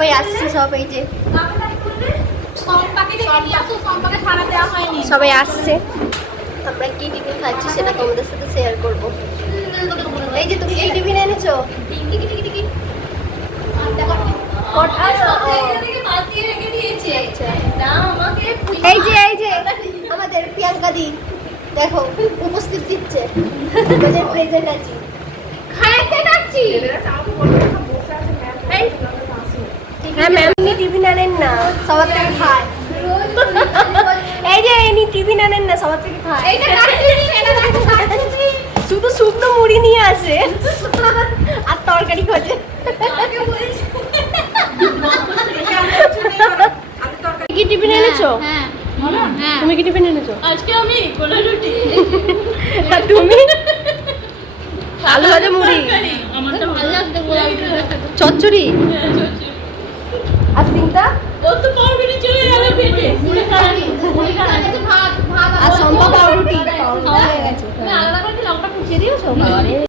সবাই আসছে, সব এই যে সবাই আসছে। আমরা কি টিফিন খাচ্ছি সেটা তোমাদের সাথে শেয়ার করবো। এই যে তুমি কি টিফিন এনেছো? এই যে আমাদের প্রিয়াঙ্কা দি দেখো উপস্থিত দিচ্ছে, প্রেজেন্ট আছি। হ্যাঁ ম্যাম, ইনি টিফিন আনেন না, সবার থেকে খায়। এই যে ইনি টিফিন আনেন না, সবার থেকে খায়। শুধু শুকনো মুড়ি নিয়ে আসে আর তরকারি খোঁজে। কি টিফিন এনেছো? তুমি কি টিফিন এনেছো? আজকে আমি কোলা রুটি। আর তুমি? আলু ভাজা মুড়ি। আমারটা ভালো লাগতো কোলা রুটি। চচ্চড়ি। আর সিংটা? ও তো পাউরুটি চলে গেল পেটে। মুড়ি খাওয়া